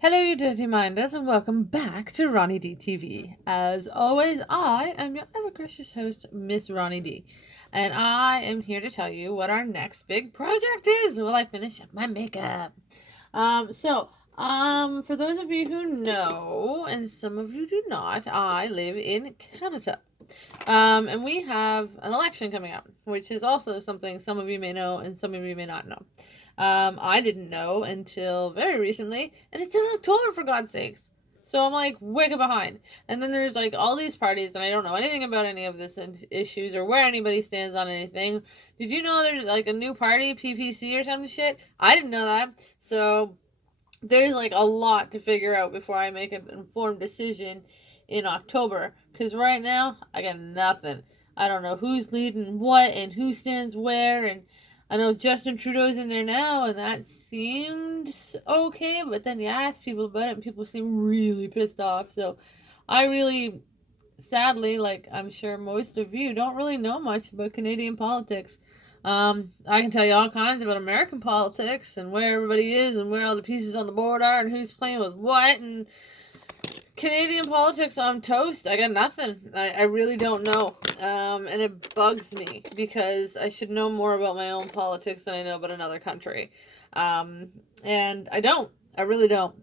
Hello, you dirty minders, and welcome back to Ronnie D TV. As always, I am your ever gracious host, Miss Ronnie D, and I am here to tell you what our next big project is while I finish up my makeup. For those of you who know, and some of you do not, I live in Canada. And we have an election coming up, which is also something some of you may know and some of you may not know. I didn't know until very recently, and it's in October for God's sakes. So I'm like wicked behind. And then there's like all these parties, and I don't know anything about any of this issues or where anybody stands on anything. Did you know there's like a new party, PPC or some shit? I didn't know that. So there's like a lot to figure out before I make an informed decision in October. Because right now, I got nothing. I don't know who's leading what and who stands where. And I know Justin Trudeau's in there now, and that seemed okay. But then you ask people about it, and people seem really pissed off. So I really, sadly, like I'm sure most of you, don't really know much about Canadian politics. I can tell you all kinds about American politics and where everybody is and where all the pieces on the board are and who's playing with what. And Canadian politics, I'm toast. I got nothing. I really don't know. And it bugs me because I should know more about my own politics than I know about another country. And I don't. I really don't.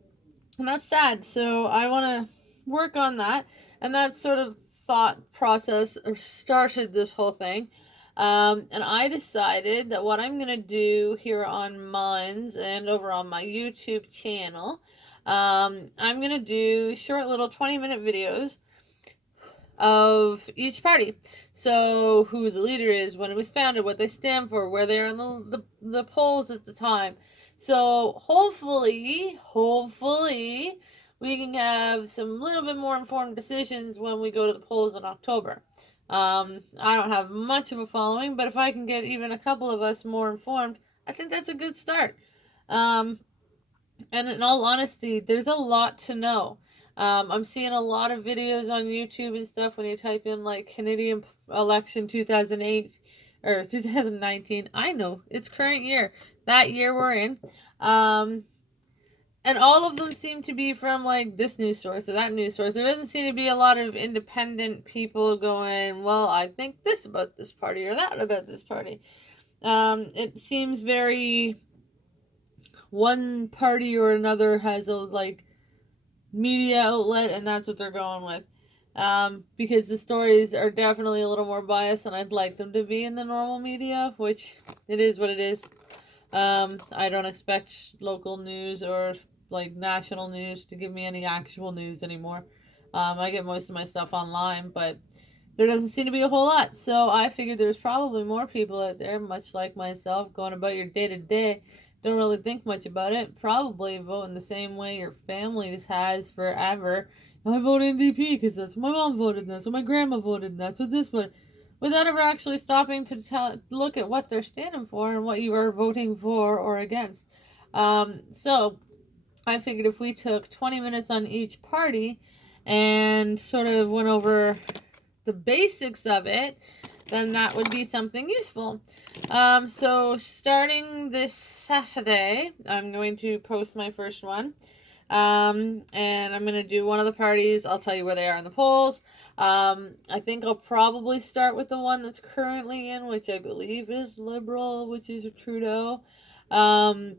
And that's sad. So I want to work on that. And that sort of thought process started this whole thing. And I decided that what I'm going to do here on Minds and over on my YouTube channel, I'm going to do short little 20-minute videos of each party. So who the leader is, when it was founded, what they stand for, where they are in the polls at the time. So hopefully, we can have some little bit more informed decisions when we go to the polls in October. I don't have much of a following, but if I can get even a couple of us more informed, I think that's a good start. And in all honesty, there's a lot to know. I'm seeing a lot of videos on YouTube and stuff when you type in like Canadian election 2008 or 2019. I know it's current year, that year we're in. And all of them seem to be from like this news source or that news source. There doesn't seem to be a lot of independent people going, well, I think this about this party or that about this party. It seems very one party or another has a like media outlet and that's what they're going with. Because the stories are definitely a little more biased and I'd like them to be in the normal media, which it is what it is. I don't expect local news or like national news to give me any actual news anymore. I get most of my stuff online, but there doesn't seem to be a whole lot. So I figured there's probably more people out there, much like myself, going about your day to day. Don't really think much about it. Probably voting the same way your family has forever. I vote NDP because that's what my mom voted, and that's what my grandma voted, and that's what this voted, without ever actually stopping to look at what they're standing for and what you are voting for or against. So I figured if we took 20 minutes on each party and sort of went over the basics of it, then that would be something useful. So starting this Saturday, I'm going to post my first one. And I'm going to do one of the parties. I'll tell you where they are in the polls. I think I'll probably start with the one that's currently in, which I believe is Liberal, which is Trudeau. I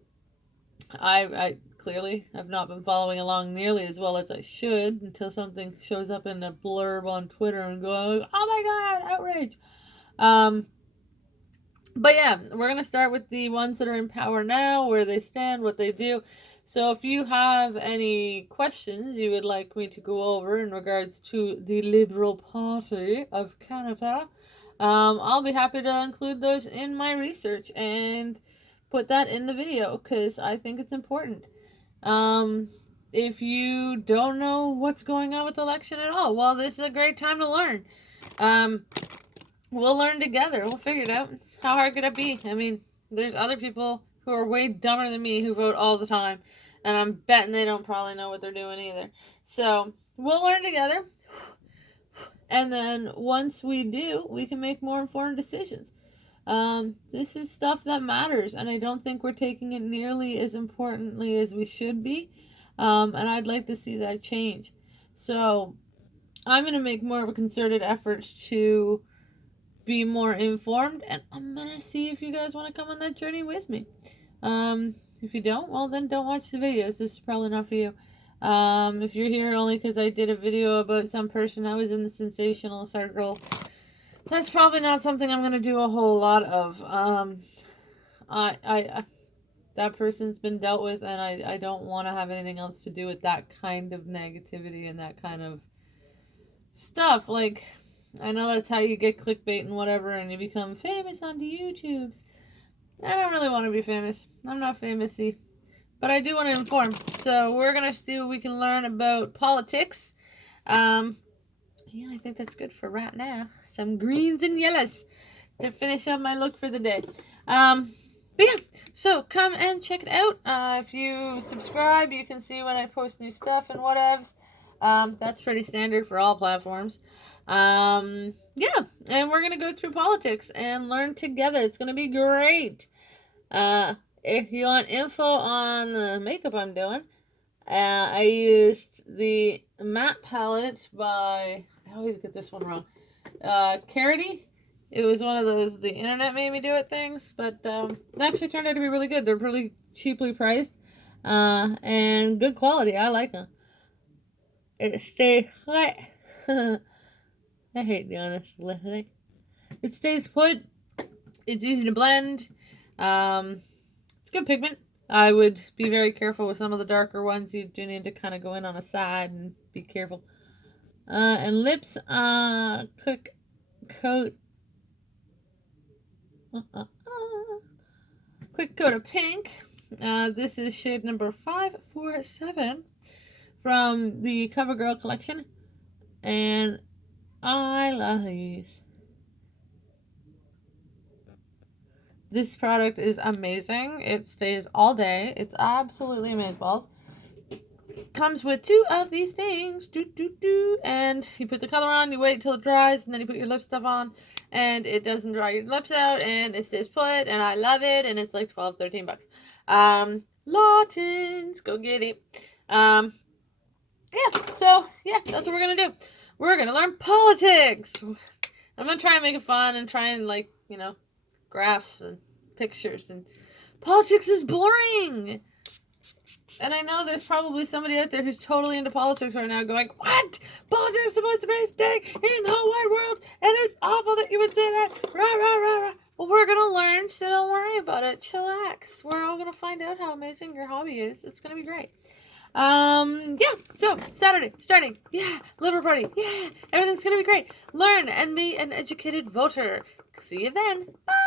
clearly have not been following along nearly as well as I should until something shows up in a blurb on Twitter and go, oh my god, outrage. But yeah, we're going to start with the ones that are in power now, where they stand, what they do. So if you have any questions you would like me to go over in regards to the Liberal Party of Canada, I'll be happy to include those in my research and put that in the video because I think it's important. If you don't know what's going on with the election at all, well, this is a great time to learn. We'll learn together. We'll figure it out. How hard could it be? I mean, there's other people who are way dumber than me who vote all the time, and I'm betting they don't probably know what they're doing either. So we'll learn together, and then once we do, we can make more informed decisions. This is stuff that matters, and I don't think we're taking it nearly as importantly as we should be. And I'd like to see that change. So I'm going to make more of a concerted effort to be more informed, and I'm going to see if you guys want to come on that journey with me. If you don't, well, then don't watch the videos. This is probably not for you. If you're here only because I did a video about some person I was in the sensational circle, that's probably not something I'm going to do a whole lot of. I that person's been dealt with, and I don't want to have anything else to do with that kind of negativity and that kind of stuff. Like, I know that's how you get clickbait and whatever, and you become famous on the YouTubes. I don't really want to be famous. I'm not famousy. But I do want to inform. So we're going to see what we can learn about politics. Yeah, I think that's good for right now. Some greens and yellows to finish up my look for the day. But yeah, so come and check it out. If you subscribe, you can see when I post new stuff and whatevs. That's pretty standard for all platforms. Yeah, and we're going to go through politics and learn together. It's going to be great. If you want info on the makeup I'm doing, I used the matte palette by, I always get this one wrong, Carity. It was one of those the internet made me do it things, but it actually turned out to be really good. They're really cheaply priced and good quality. I like them. It stays put. I hate the honest listening. It stays put. It's easy to blend. It's good pigment. I would be very careful with some of the darker ones. You do need to kind of go in on a side and be careful. And lips, quick coat. Quick coat of pink. This is shade number 547 from the CoverGirl collection. And I love these. This product is amazing. It stays all day. It's absolutely amazeballs. Comes with 2 of these things. And you put the color on, you wait till it dries, and then you put your lip stuff on, and it doesn't dry your lips out, and it stays put, and I love it, and it's like 12, 13 bucks. Lawtons, go get it. Yeah, so, yeah, that's what we're gonna do. We're gonna learn politics. I'm gonna try and make it fun and try and, like, you know, graphs and pictures, and politics is boring. And I know there's probably somebody out there who's totally into politics right now going, what? Politics is the most amazing thing in the whole wide world, and it's awful that you would say that. Rah, rah, rah, rah. Well, we're going to learn, so don't worry about it. Chillax. We're all going to find out how amazing your hobby is. It's going to be great. Yeah, so Saturday, starting. Yeah, Liberal Party. Yeah, everything's going to be great. Learn and be an educated voter. See you then. Bye.